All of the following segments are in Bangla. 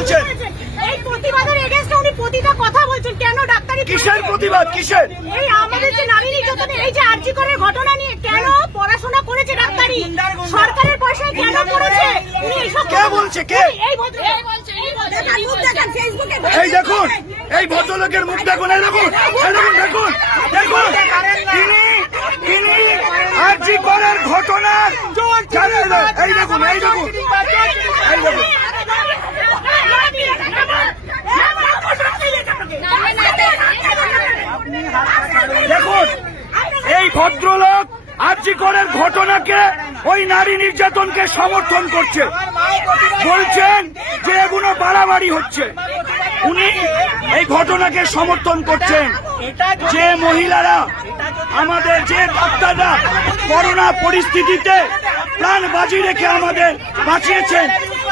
বলছেন? এই প্রতিবাদের এগেইনস্টে উনি প্রতিটা কথা বলছেন। কেন ডাক্তারি কিসের প্রতিবাদ? কিসের? এই আমাদের যে নারী নির্যাতনের এই যে আরজি করের ঘটনা নিয়ে কেন পড়াশোনা করেছে ডাক্তারি, সরকারের পয়সায় কেন করেছে উনি এইসব কে বলছে? কে? এই বলছে এই দেখুন, এই ভদ্রলোকের মুখ দেখুন, এই দেখুন, এই দেখুন, দেখুন, দেখুন, তিনি আরজি করের ঘটনার এই দেখুন, এই দেখুন, এই দেখুন, দেখুন, এই ভদ্রলোক আরজি করের ঘটনাকে, ওই নারী নির্যাতনকে সমর্থন করছে, বলছেন যে এগুলো বাড়াবাড়ি হচ্ছে। উনি এই ঘটনাকে সমর্থন করছেন। যে মহিলারা, আমাদের যে ডাক্তাররা করোনা পরিস্থিতিতে প্রাণ বাজি রেখে আমাদের বাঁচিয়েছেন,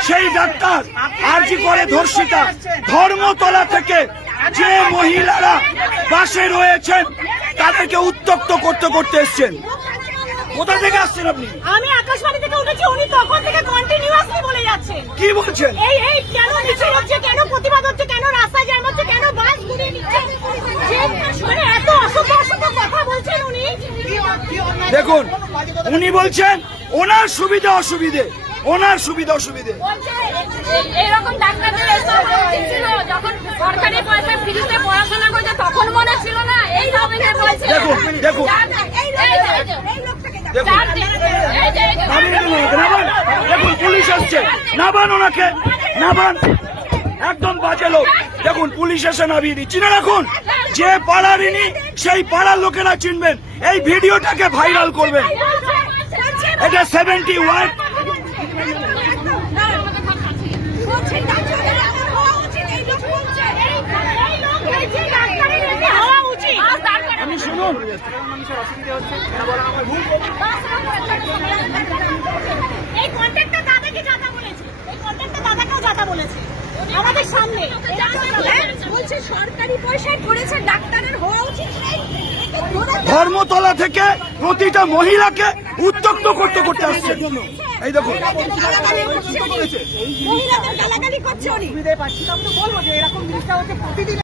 সেই ডাক্তার আরজি করে ধর্ষিতা ধর্মতলা থেকে যে মহিলারা বাসে রয়েছেন তাদেরকে উত্ত্যক্ত করতে এসছেন। কোথা থেকে আসছেন আপনি? আমি আকাশবাণী থেকে উঠেছি, উনি তখন থেকে কন্টিনিউয়াসলি বলে যাচ্ছেন। কি বলছেন? এই কেন মিছিল হচ্ছে, কেন প্রতিবাদ হচ্ছে, কেন রাস্তায় জ্যাম হচ্ছে, কেন বাস ঘুরিয়ে নিচ্ছে, মানে এত অসভ্য কথা বলছেন উনি। দেখুন, উনি বলছেন ওনার সুবিধা অসুবিধে, ওনার সুবিধা অসুবিধে। এরকম ডাক্তারদের এসব ছিল যখন সরকারি পয়সা ফ্রিতে পড়াশোনা করছে তখন মনে ছিল না। এই রকমের বলছে। দেখুন, দেখুন, দেখুন, পুলিশ আসছে, নাবান ওনাকে, নাবান, একদম বাজে লোক। দেখুন, পুলিশ এসে নামিয়ে দিচ্ছে। চিনে রাখুন, যে পাড়ার ইনি, সেই পাড়ার লোকেরা চিনবেন। এই ভিডিওটাকে ভাইরাল করবেন। এটা 71 আমি শুনুন, এই কন্ট্রাক্টর দাদাকে যাতা বলেছে, এই কন্ট্রাক্টর দাদাকেও যাতা বলেছে আমাদের সামনে। বলছে সরকারি পয়সায় করেছে, ডাক্তারের হওয়া উচিত নেই। ধর্মতলা থেকে প্রতিটা মহিলাকে উত্ত্যক্ত করতে আসছে। এই দেখুন, মহিলাদের গালাগালি করছে উনি। বলবো যে এরকম জিনিসটা হচ্ছে প্রতিদিন।